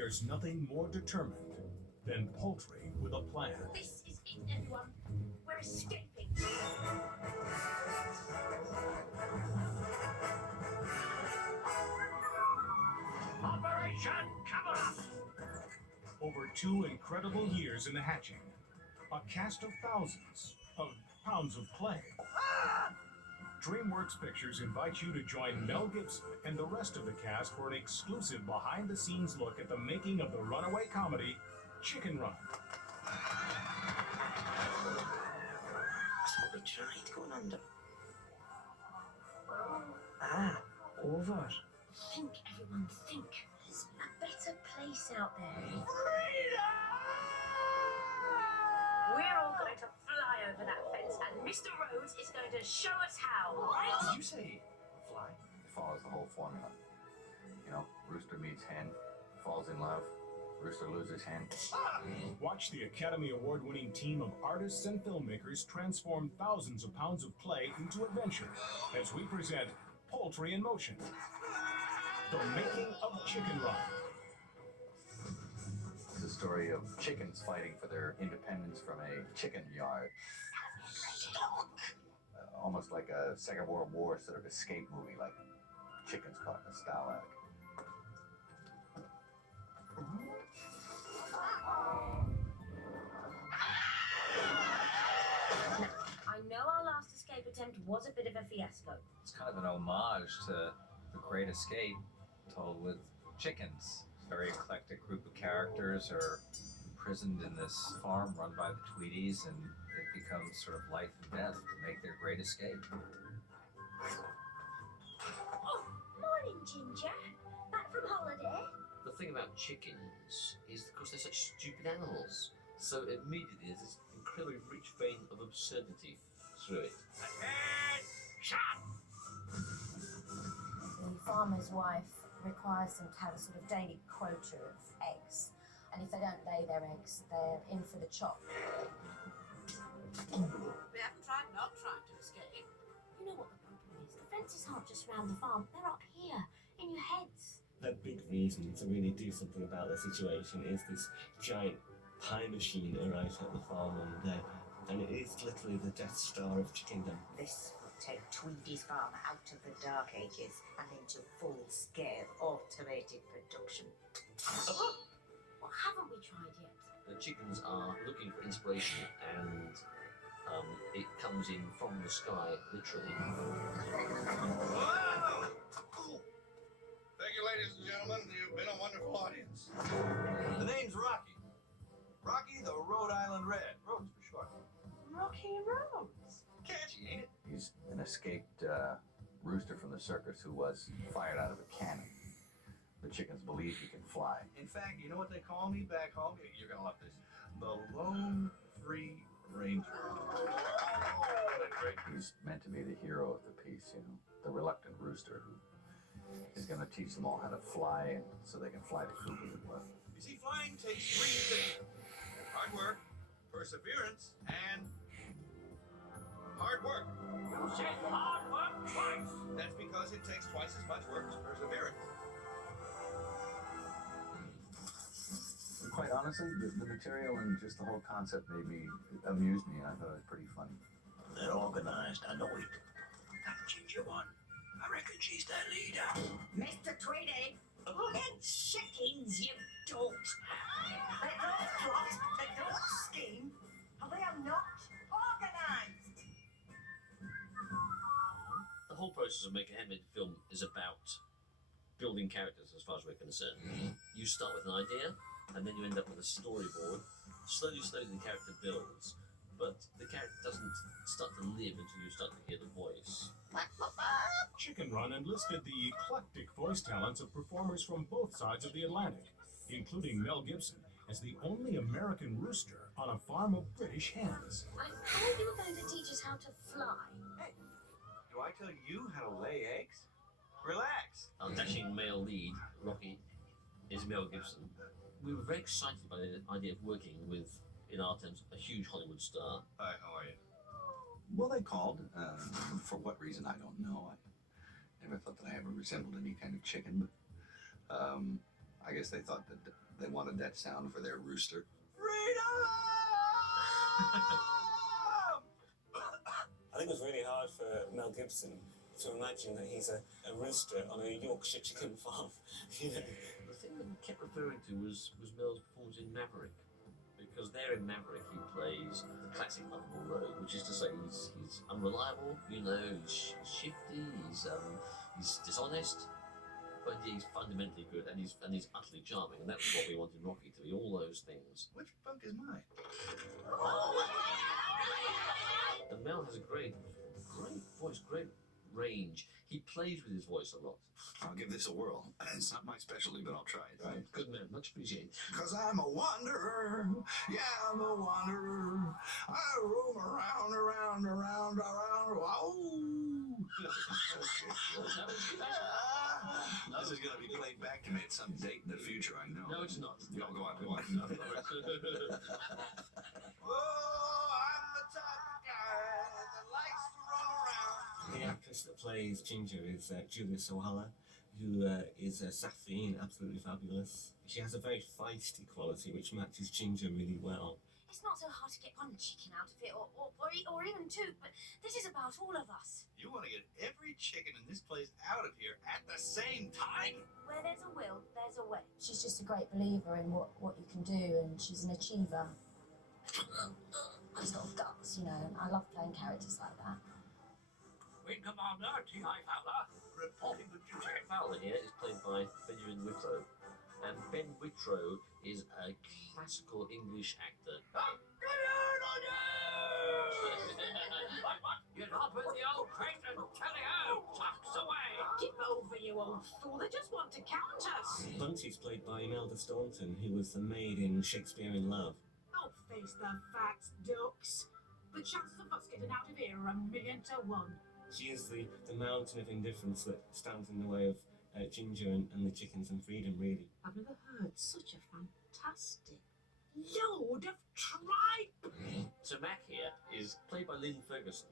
there's nothing more determined than poultry with a plan. This is it, everyone. We're escaping. Operation Cover Up! Over 2 incredible years in the hatching, a cast of thousands of pounds of clay. DreamWorks Pictures invites you to join Mel Gibson and the rest of the cast for an exclusive behind-the-scenes look at the making of the runaway comedy Chicken Run. That's probably giant going under. Ah, over. Think, everyone, think. There's a better place out there. We're all going to fly over that fence, and Mr. Rhodes is going to show us how, right? Did you say fly? It follows the whole formula. You know, rooster meets hen, falls in love, rooster loses hen. Watch the Academy Award-winning team of artists and filmmakers transform thousands of pounds of clay into adventure as we present Poultry in Motion. The making of Chicken Run. It's a story of chickens fighting for their independence from a chicken yard. Almost like a Second World War sort of escape movie, like chickens caught in a stalag. I know our last escape attempt was a bit of a fiasco. It's kind of an homage to The Great Escape, told with chickens. A very eclectic group of characters are imprisoned in this farm run by the Tweedies, and it becomes sort of life and death to make their great escape. Oh, morning, Ginger. Back from holiday? The thing about chickens is because they're such stupid animals, so immediately there's this incredibly rich vein of absurdity through it. The farmer's wife requires them to have a sort of daily quota of eggs, and if they don't lay their eggs, they're in for the chop. We haven't tried not trying to escape. You know what the problem is? The fences aren't just around the farm, they're up here, in your heads. The big reason to really do something about the situation is this giant pie machine arrives at the farm one day, and it is literally the Death Star of chickendom. This will take Tweedy's farm out of the dark ages and into full-scale automated production. What haven't we tried yet? The chickens are looking for inspiration, and it comes in from the sky, literally. Whoa! Thank you, ladies and gentlemen. You've been a wonderful audience. The name's Rocky. Rocky the Rhode Island Red. Rhodes for short. Rocky Rhodes. Catchy, ain't it? He's an escaped rooster from the circus who was fired out of a cannon. The chickens believe he can fly. In fact, you know what they call me back home? You're gonna love this. The Lone Free Ranger. He's meant to be the hero of the piece, you know, the reluctant rooster who is going to teach them all how to fly and so they can fly the coop as it were. You see, flying takes 3 things. Hard work, perseverance, and hard work. You said hard work twice. That's because it takes twice as much work as perseverance. Quite honestly, the material and just the whole concept amused me, and I thought it was pretty funny. They're organized, I know it. That ginger one, I reckon she's their leader. Mr. Tweedy, it's chickens, you dolt. They don't plot, they don't scheme, and they are not organized. The whole process of making a animated film is about building characters, as far as we're concerned. You start with an idea, and then you end up with a storyboard. Slowly, the character builds, but the character doesn't start to live until you start to hear the voice. Chicken Run enlisted the eclectic voice talents of performers from both sides of the Atlantic, including Mel Gibson as the only American rooster on a farm of British hens. I thought you were going to teach us how to fly. Hey, do I tell you how to lay eggs? Relax. Our dashing male lead, Rocky, is Mel Gibson. We were very excited by the idea of working with, in our terms, a huge Hollywood star. Hi, how are you? Well, they called. For what reason, I don't know. I never thought that I ever resembled any kind of chicken, but I guess they thought that they wanted that sound for their rooster. I think it was really hard for Mel Gibson to imagine that he's a rooster on a Yorkshire chicken farm. You know? The thing that we kept referring to was Mel's performance in Maverick. Because there in Maverick he plays the classic lovable rogue, which is to say he's unreliable, you know, he's shifty, he's dishonest, but he's fundamentally good and he's utterly charming, and that's what we wanted Rocky to be, all those things. Which bunk is mine? And Mel has a great voice, great range. He plays with his voice a lot. I'll give this a whirl. It's not my specialty, but I'll try it. Right. Good man, much appreciated. 'Cause I'm a wanderer. Yeah, I'm a wanderer. I roam around. Wow. This is going to be played back to me at some date in the future, I know. No, it's not. No, go on. Oh, I'm the type of guy that likes to run around. The actress that plays Ginger is Julia Sohala, who is sassy and absolutely fabulous. She has a very feisty quality which matches Ginger really well. It's not so hard to get one chicken out of it, or even two, but this is about all of us. You want to get every chicken in this place out of here at the same time? Where there's a will, there's a way. She's just a great believer in what you can do, and she's an achiever. She's got guts, you know, and I love playing characters like that. Wing Commander, T.I. Fowler, reporting for duty. Fowler here is played by Benjamin Whitrow. And Ben Whitrow is a classical English actor. You're not with the old Creighton, tally-ho, tucks away. Keep over, you old fool. They just want to count us. Bunty's played by Imelda Staunton, who was the maid in Shakespeare in Love. Oh, face the facts, ducks. The chances of us getting out of here are 1,000,000 to 1. She is the mountain of indifference that stands in the way of Ginger and the chickens and freedom, really. I've never heard such a fantastic load of tripe. So Mac here is played by Lynn Ferguson.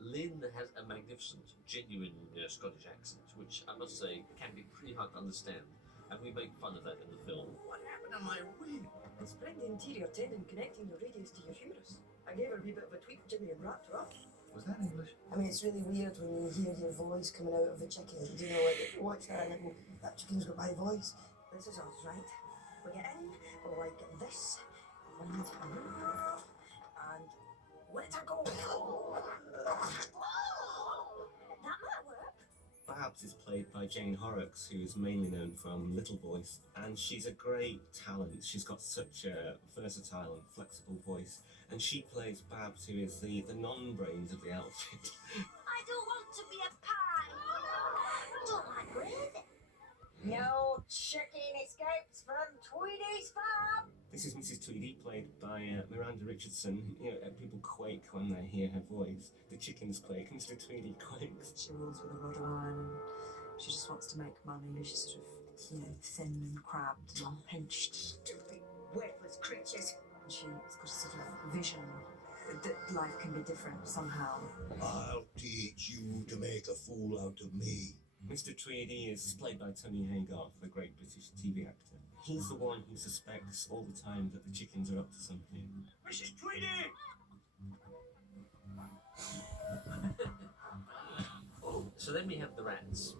Lynn has a magnificent, genuine Scottish accent, which I must say can be pretty hard to understand, and we make fun of that in the film. What happened to my wig? It's split the interior tendon connecting the radius to your humerus. I gave her a wee bit of a tweak, Jimmy, and wrapped her up. Was that English? I mean, it's really weird when you hear your voice coming out of a chicken. Do you know what? Watch her and then that chicken's got my voice. This is us, right? We get in, we're like this, and let her go. That might work. Babs is played by Jane Horrocks, who is mainly known from Little Voice, and she's a great talent. She's got such a versatile and flexible voice, and she plays Babs, who is the non-brains of the outfit. I don't want to be a pie. I don't like bread. No chicken escapes from Tweedy's farm. This is Mrs. Tweedy, played by Miranda Richardson. You know, people quake when they hear her voice. The chickens quake, Mr. Tweedy quakes. She rules with a rod of iron, and she just wants to make money. She's sort of, you know, thin and crabbed and pinched. Stupid, worthless creatures. And she's got a sort of vision that life can be different somehow. I'll teach you to make a fool out of me. Mr. Tweedy is played by Tony Haygarth, the great British TV actor. He's the one who suspects all the time that the chickens are up to something. Mrs. Tweedy! So then we have the rats,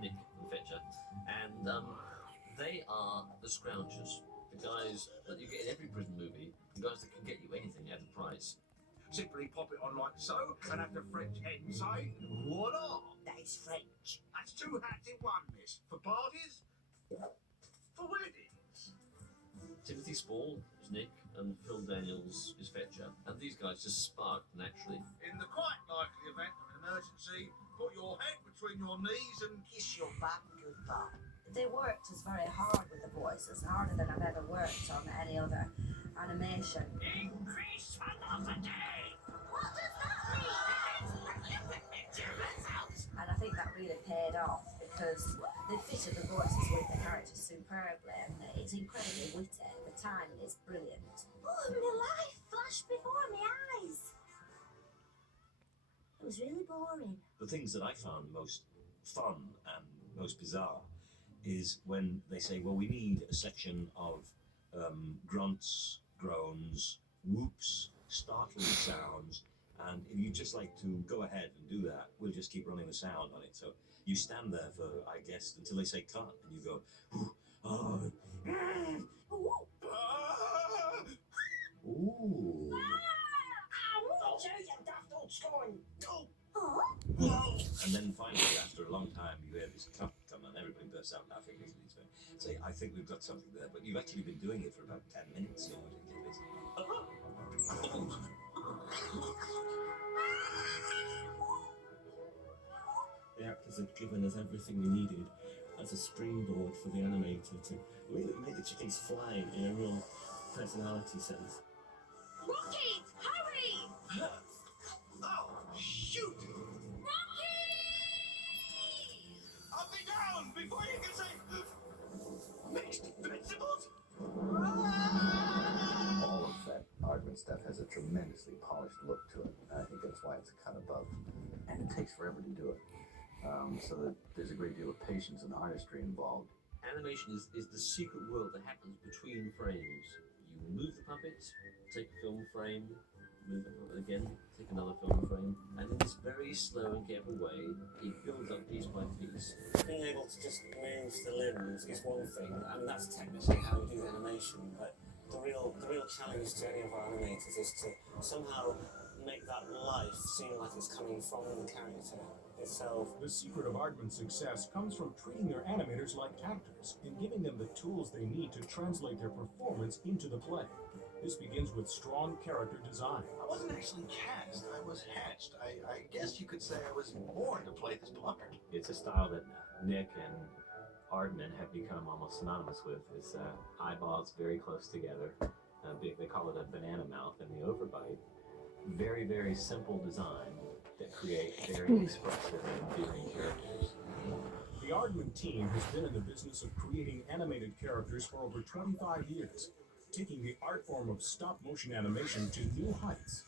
Nick and Fetcher, and they are the scroungers, the guys that you get in every prison movie, the guys that can get you anything at a price. Simply pop it on like so, and have the French head and say, voila! That is French. That's 2 hats in one, miss. For parties, for weddings. Timothy Spall is Nick, and Phil Daniels is Fetcher, and these guys just spark naturally. In the quite likely event of an emergency, put your head between your knees and Kiss your back goodbye. They worked us very hard with the voices, harder than I've ever worked on any other animation. Increase velocity! What does that mean? And I think that really paid off because they fitted the voices with the characters superbly, and it's incredibly witty. The timing is brilliant. Oh, my life flashed before my eyes. It was really boring. The things that I found most fun and most bizarre is when they say, well, we need a section of grunts, groans, whoops, startling sounds, and if you just like to go ahead and do that, we'll just keep running the sound on it. So you stand there for, I guess, until they say cut, and you go, ooh. And then finally, after a long time, you hear this cut come and everybody bursts out laughing. Say, I think we've got something there, but you've actually been doing it for about 10 minutes, so what do you think it is? The actors had given us everything we needed as a springboard for the animator to really make the chickens fly in a real personality sense. Rocky, hurry! Oh, shoot! Rocky! I'll be down before you can say mixed vegetables. All of that Aardman stuff has a tremendously polished look to it. I think that's why it's a cut above. And it takes forever to do it. So that there's a great deal of patience and artistry involved. Animation is the secret world that happens between frames. You move the puppet, take a film frame, move the puppet again, take another film frame, and in this very slow and careful way, it builds up piece by piece. Being able to just move the limbs is one thing, and that's technically how we do animation, but the real challenge to any of our animators is to somehow make that life seem like it's coming from the character itself. The secret of Aardman's success comes from treating their animators like actors and giving them the tools they need to translate their performance into the play. This begins with strong character design. I wasn't actually cast, I was hatched. I guess you could say I was born to play this part. It's a style that Nick and Aardman have become almost synonymous with. It's eyeballs very close together. They call it a banana mouth and the overbite. Very, very simple design that create very expressive and endearing characters. The Aardman team has been in the business of creating animated characters for over 25 years, taking the art form of stop-motion animation to new heights.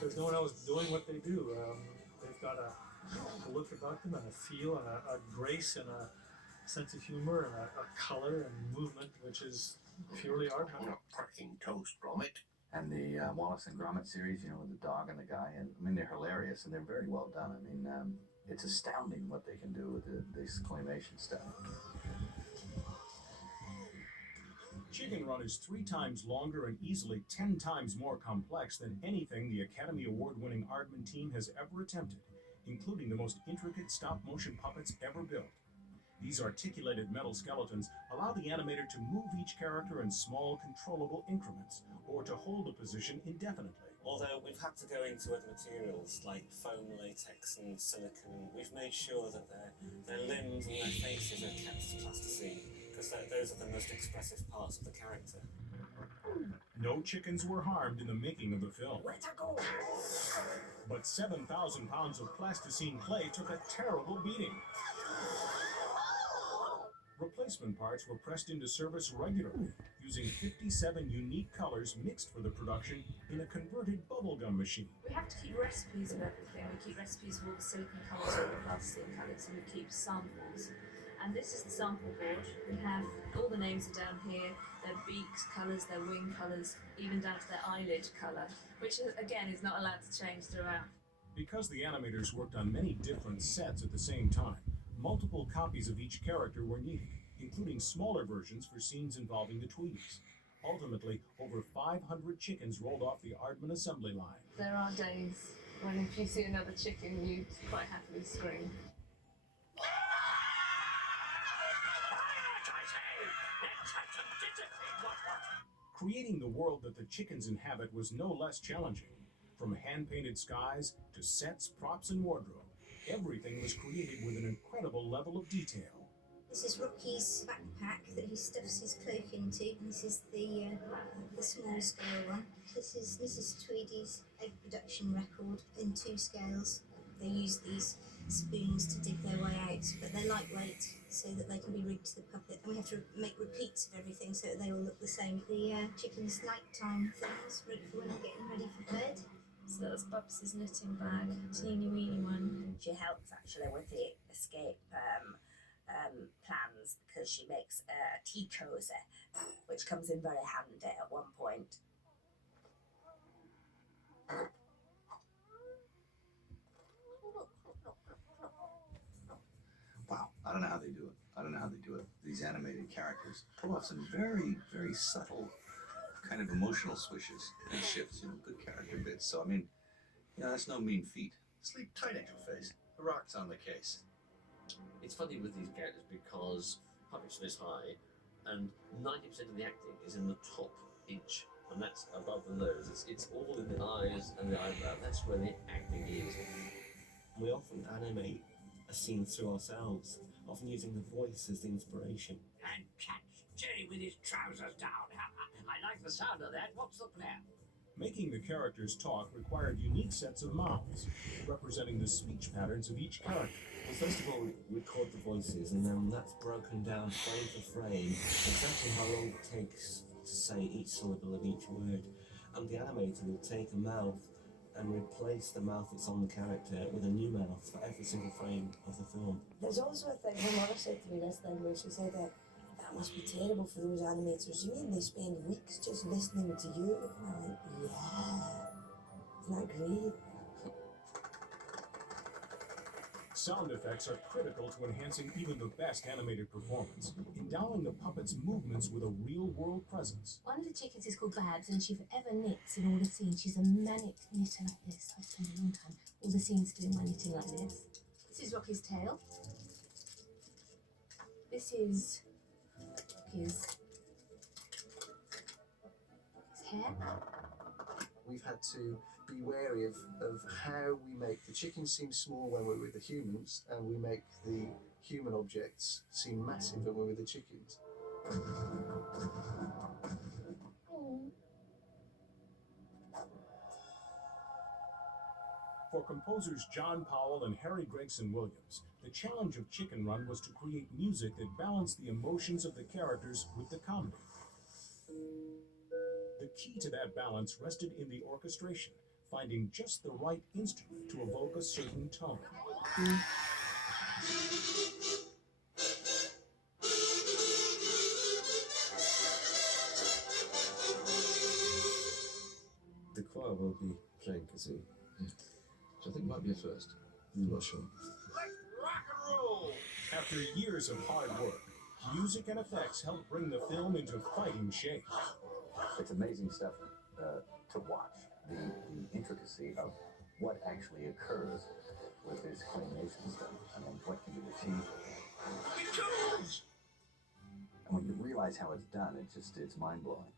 There's no one else doing what they do. They've got a look about them and a feel and a grace and a sense of humor and a color and movement which is purely Aardman. Parking toast, Gromit. And the Wallace and Gromit series, you know, with the dog and the guy, and I mean, they're hilarious and they're very well done. I mean, it's astounding what they can do with this claymation stuff. Chicken Run is 3 times longer and easily 10 times more complex than anything the Academy Award-winning Aardman team has ever attempted, including the most intricate stop-motion puppets ever built. These articulated metal skeletons allow the animator to move each character in small, controllable increments, or to hold a position indefinitely. Although we've had to go into other materials like foam, latex and silicone, we've made sure that their limbs and their faces are kept as plasticine, because those are the most expressive parts of the character. No chickens were harmed in the making of the film. Where'd I go? But 7,000 pounds of plasticine clay took a terrible beating. Replacement parts were pressed into service regularly, using 57 unique colors mixed for the production in a converted bubblegum machine. We have to keep recipes of everything. We keep recipes of all the silicone colours, all the plastic colours, and we keep samples. And this is the sample board. We have all the names are down here, their beaks colours, their wing colours, even down to their eyelid colour, which again is not allowed to change throughout. Because the animators worked on many different sets at the same time, multiple copies of each character were needed, including smaller versions for scenes involving the Tweedies. Ultimately, over 500 chickens rolled off the Aardman assembly line. There are days when if you see another chicken, you'd quite happily scream. Creating the world that the chickens inhabit was no less challenging. From hand-painted skies to sets, props, and wardrobe, everything was created with an incredible level of detail. This is Rocky's backpack that he stuffs his cloak into. This is the small scale one. This is Tweedy's egg production record in 2 scales. They use these spoons to dig their way out, but they're lightweight so that they can be rigged to the puppet. And we have to make repeats of everything so that they all look the same. The chicken's nighttime things for when they're getting ready for bed. So that's Bubs' knitting bag, teeny weeny one. She helps actually with the escape plans because she makes a tea cozy, which comes in very handy at one point. Wow, I don't know how they do it. I don't know how they do it. These animated characters pull off some very, very subtle kind of emotional swishes and shifts, good character bits. So, I mean, that's no mean feat. Sleep tight, Angel Face. The rock's on the case. It's funny with these characters because puppets are this high, and 90% of the acting is in the top inch, and that's above the nose. It's all in the eyes and the eyebrow. That's where the acting is. We often animate a scene through ourselves, often using the voice as the inspiration. And catch Jerry with his trousers down. I like the sound of that. What's the plan? Making the characters talk required unique sets of mouths, representing the speech patterns of each character. Well, first of all, we record the voices, and then that's broken down frame for frame, exactly how long it takes to say each syllable of each word. And the animator will take a mouth and replace the mouth that's on the character with a new mouth for every single frame of the film. There's also a thing my mother said to me this thing where she said that must be terrible for those animators. You mean they spend weeks just listening to you? And I went, yeah. Isn't that great? Sound effects are critical to enhancing even the best animated performance, endowing the puppet's movements with a real-world presence. One of the chickens is called Babs, and she forever knits in all the scenes. She's a manic knitter like this. I spend a long time all the scenes doing my knitting like this. This is Rocky's tail. This is his hair. We've had to be wary of how we make the chickens seem small when we're with the humans, and we make the human objects seem massive when we're with the chickens. For composers John Powell and Harry Gregson Williams, the challenge of Chicken Run was to create music that balanced the emotions of the characters with the comedy. The key to that balance rested in the orchestration, finding just the right instrument to evoke a certain tone. The choir will be playing kazoo, which I think might be a first. I'm not sure. Rock and roll! After years of hard work, music and effects helped bring the film into fighting shape. It's amazing stuff to watch, the intricacy of what actually occurs with this claymation stuff, and then what can be achieved. And when you realize how it's done, it's mind-blowing,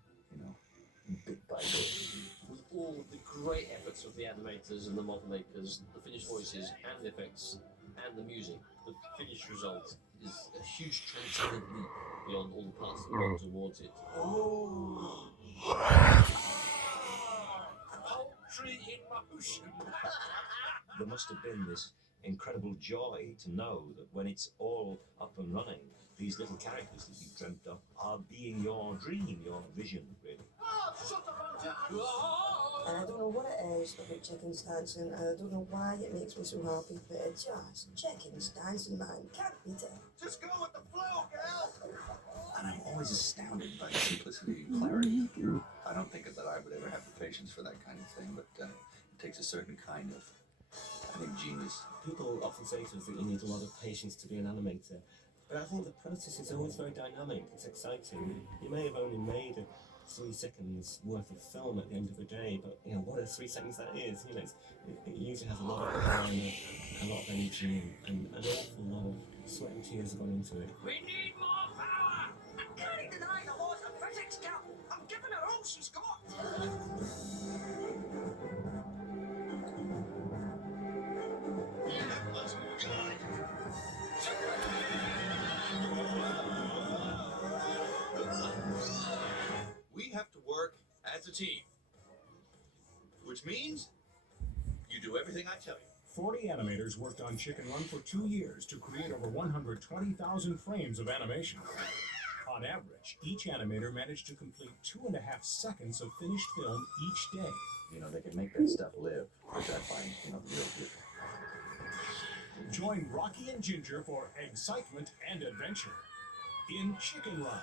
bit by bit. With all the great efforts of the animators and the model makers, the finished voices and the effects and the music, the finished result is a huge transcendent leap beyond all the parts that go towards it. Oh. Poultry in motion. There must have been this incredible joy to know that when it's all up and running, these little characters that you've dreamt up are being your dream, your vision, really. Oh, shut up, And I don't know what it is about chickens dancing, and I don't know why it makes me so happy, but it's just chickens dancing, man. Can't beat it. Just go with the flow, gal! And I'm always astounded by the simplicity and clarity. I don't think that I would ever have the patience for that kind of thing, but it takes a certain kind of, I think, genius. People often say to us that you need a lot of patience to be an animator, but I think the process is always very dynamic. It's exciting. You may have only made 3 seconds worth of film at the end of the day, but what a 3 seconds that is. It usually has a lot of time, a lot of energy, and an awful lot of sweat and tears have gone into it. We need more power! I can't deny the laws of physics, Cap. I'm giving her all she's got. We have to work as a team. Which means you do everything I tell you. 40 animators worked on Chicken Run for 2 years to create over 120,000 frames of animation. On average, each animator managed to complete 2.5 seconds of finished film each day. You know, they can make that stuff live, which I find, you know, real good. Join Rocky and Ginger for excitement and adventure in Chicken Run.